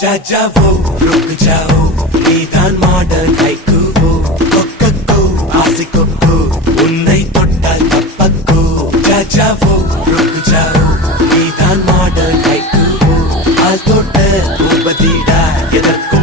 जा जाओ रुक जाओ नीदान मॉडर्न हाइकू कोको आसिको उन्नै தொட்டால் தப்பக்கோ जा जाओ रुक जाओ नीदान मॉडर्न हाइकू ஆல் தொட்ட பூபதிடா எதற்கோ